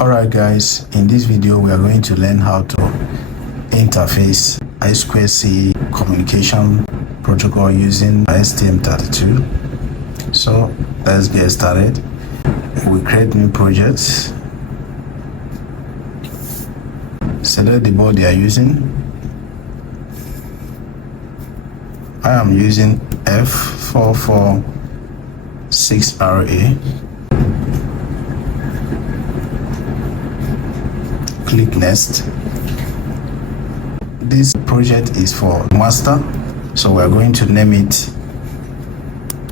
Alright guys, in this video we are going to learn how to interface I2C communication protocol using STM32. So let's get started. We create new projects, select the board you are using. I am using F446RA. Click next. This project is for master, so we're going to name it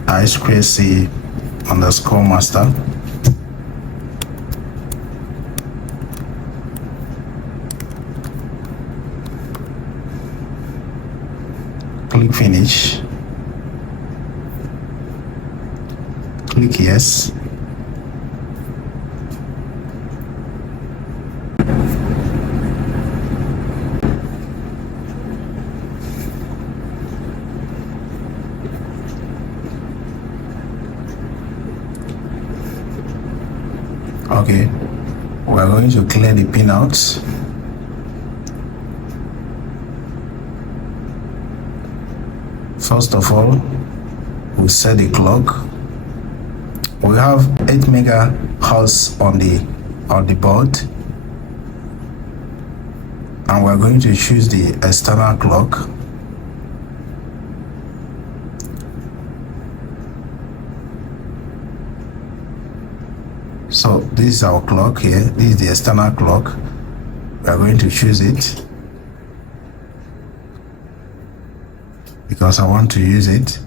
I2C_master. Click finish. Click yes. Okay, we are going to clear the pinouts. First of all, we'll set the clock. We have 8 megahertz on the board, and we're going to choose the external clock. So this is our clock here. This is the external clock. We are going to choose it because I want to use it,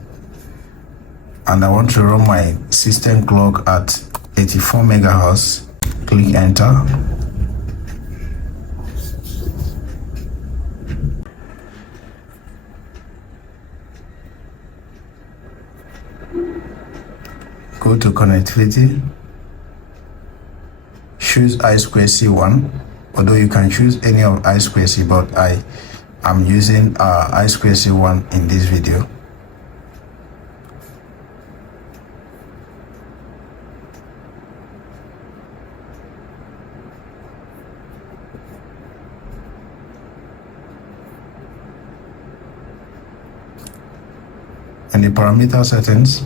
and I want to run my system clock at 84 megahertz. Click enter. Go to connectivity. Choose I2C1, although you can choose any of I2C, but I am using I2C1 in this video. In the parameter settings,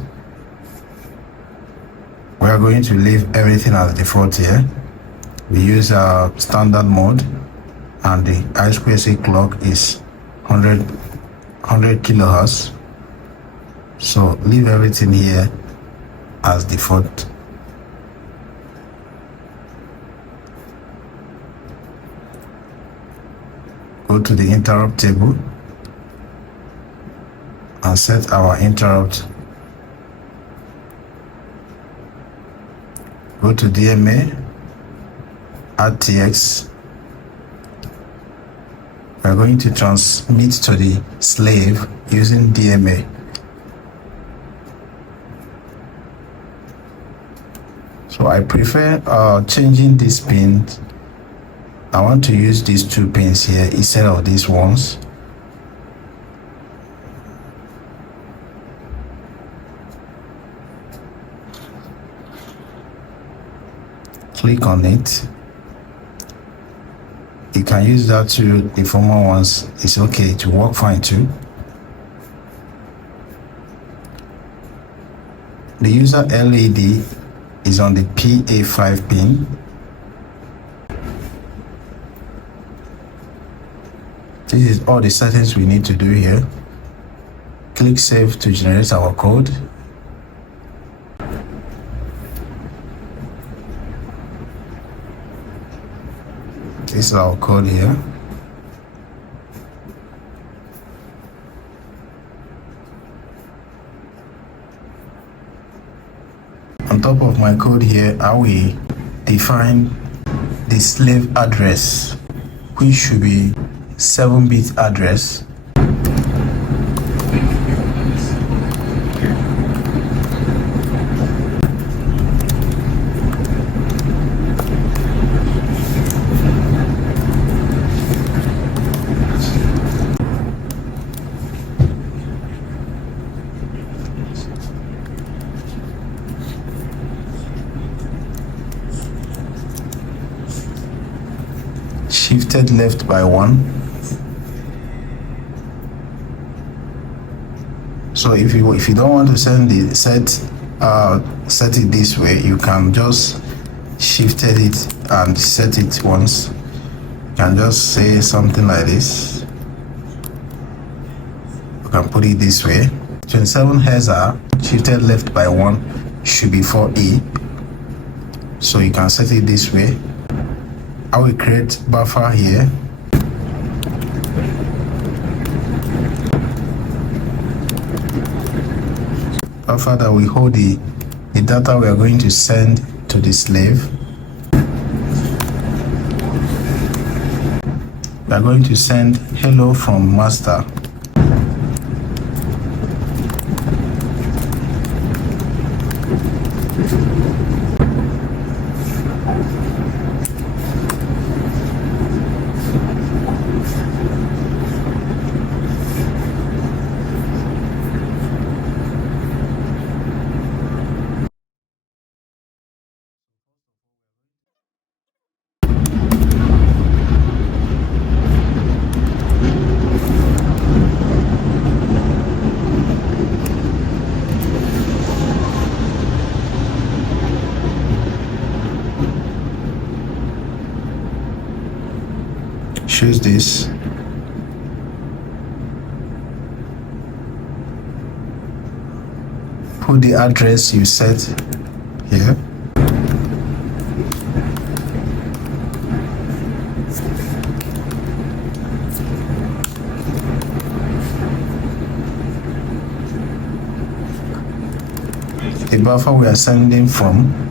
we are going to leave everything as default here. We use our standard mode, and the I2C clock is 100 kilohertz. So leave everything here as default. Go to the interrupt table and set our interrupt. Go to DMA, add TX. We're going to transmit to the slave using DMA. So I prefer changing this pin. I want to use these 2 pins here instead of these ones. Click on it. You can use that too. The former ones, it's okay to work fine too. The user LED is on the PA5 pin. This is all the settings we need to do here. Click save to generate our code. This is our code here. On top of my code here, I will define the slave address, which should be 7-bit address. shifted left by 1. So if you don't want to set it this way, you can just shifted it and set it once. You can just say something like this. You can put it this way. 27 Hz shifted left by 1 should be 4E. So you can set it this way. I will create buffer here. Buffer that will hold the data we are going to send to the slave. We are going to send hello from master. Choose this. Put the address you set here. The buffer we are sending from.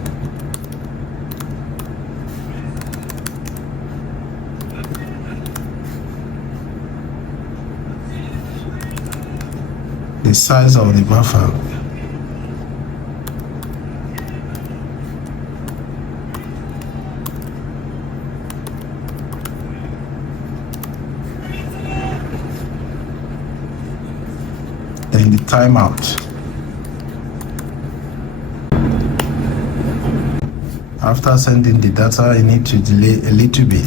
The size of the buffer. Then the timeout. After sending the data, you need to delay a little bit.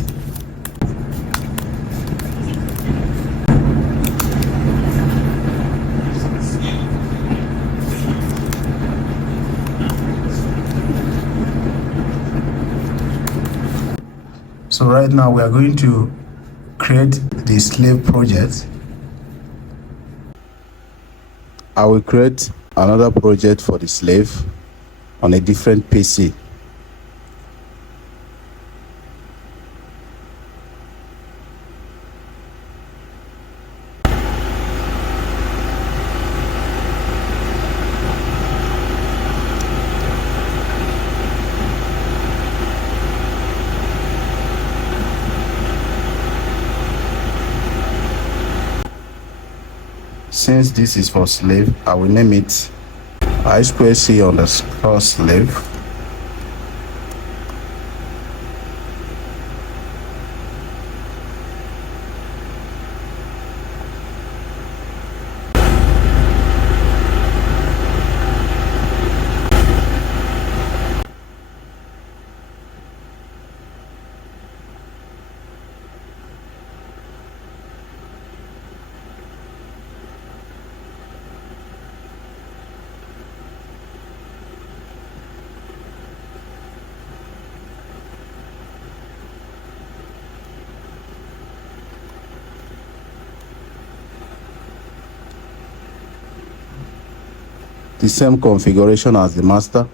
So right now we are going to create the slave project. I will create another project for the slave on a different PC. Since this is for slave, I will name it I2C_slave. The same configuration as the master.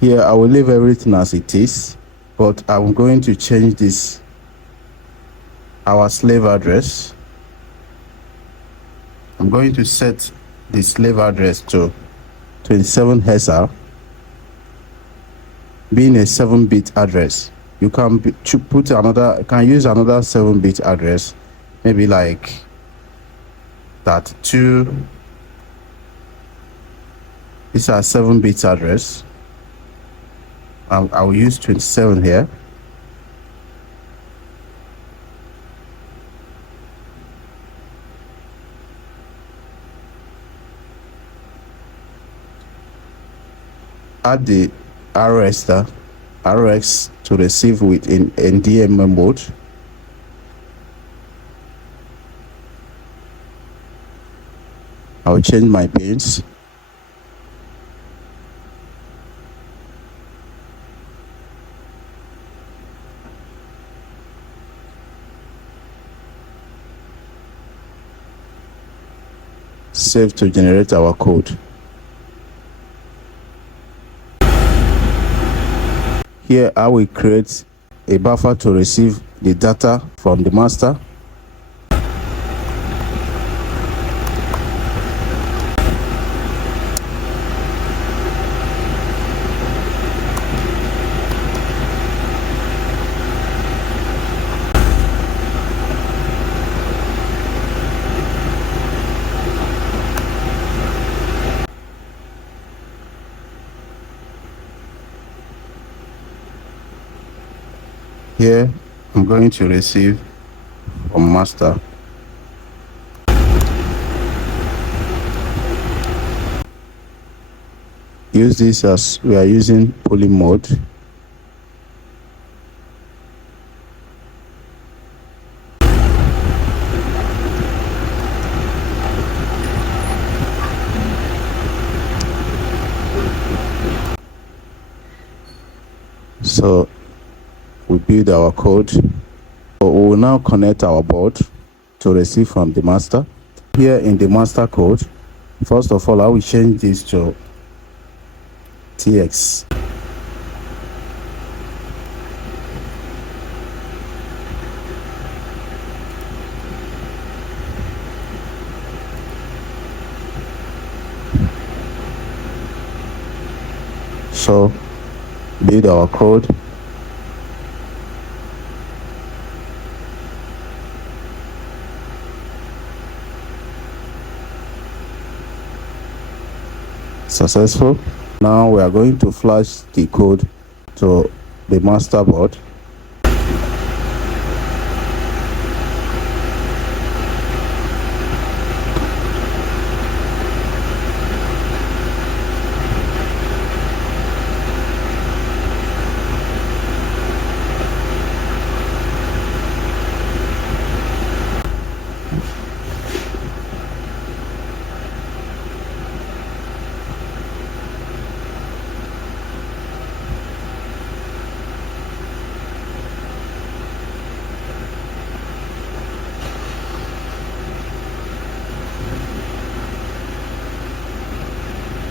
Here I will leave everything as it is, but I'm going to change this, our slave address. I'm going to set the slave address to 27 Hz, being a 7-bit address. You can put another, can use another 7-bit address, maybe like that these are 7 bits address. I will use 27 here. Add the RX to receive with in DMM mode. I will change my pins. Save to generate our code. Here I will create a buffer to receive the data from the master. Here I'm going to receive from master. Use this as we are using polling mode. So we build our code. So we will now connect our board to receive from the master. Here in the master code, first of all, I will change this to TX. So build our code. Successful. Now we are going to flash the code to the master board.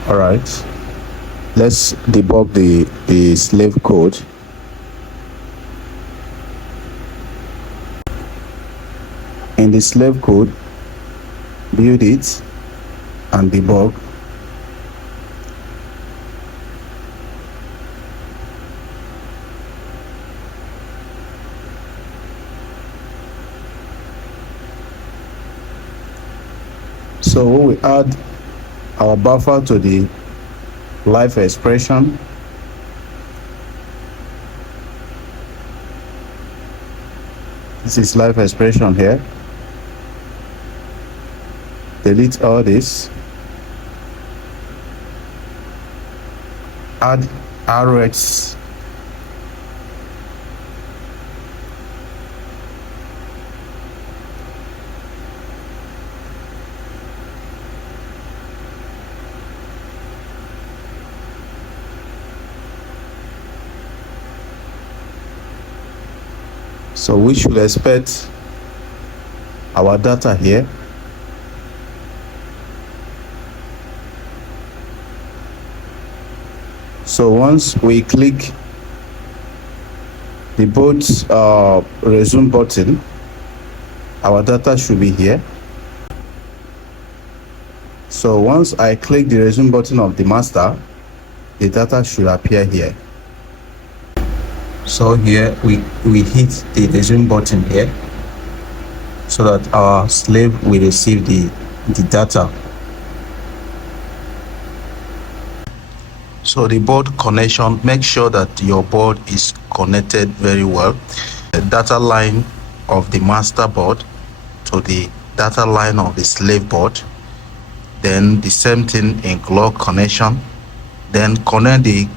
All right, let's debug the slave code. In the slave code, build it and debug. So we add our buffer to the live expression. This is live expression here. Delete all this. Add RX. So we should expect our data here. So once we click the boat resume button, our data should be here. So once I click the resume button of the master, the data should appear here. So here we hit the resume button here so that our slave will receive the the data. So the board connection, make sure that your board is connected very well. The data line of the master board to the data line of the slave board. Then the same thing in clock connection. Then connect the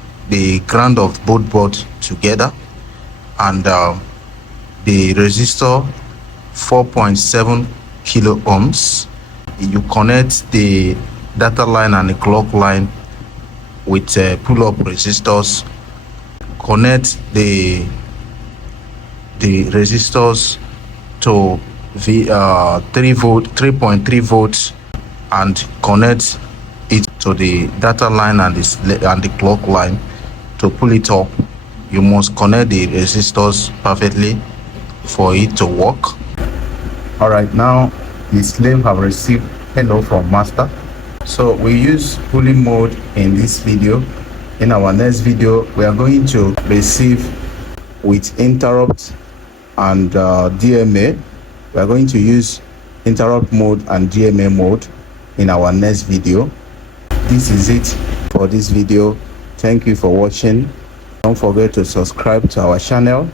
ground of both boards together, and the resistor 4.7 kilo ohms. You connect the data line and the clock line with pull-up resistors. Connect the resistors to 3.3 volts, and connect it to the data line and the clock line. To pull it up, you must connect the resistors perfectly for it to work. All right, now the slave have received hello from master. So we use pulling mode in this video. In our next video, we are going to receive with interrupt and DMA. We are going to use interrupt mode and DMA mode in our next video. This is it for this video. Thank you for watching. Don't forget to subscribe to our channel.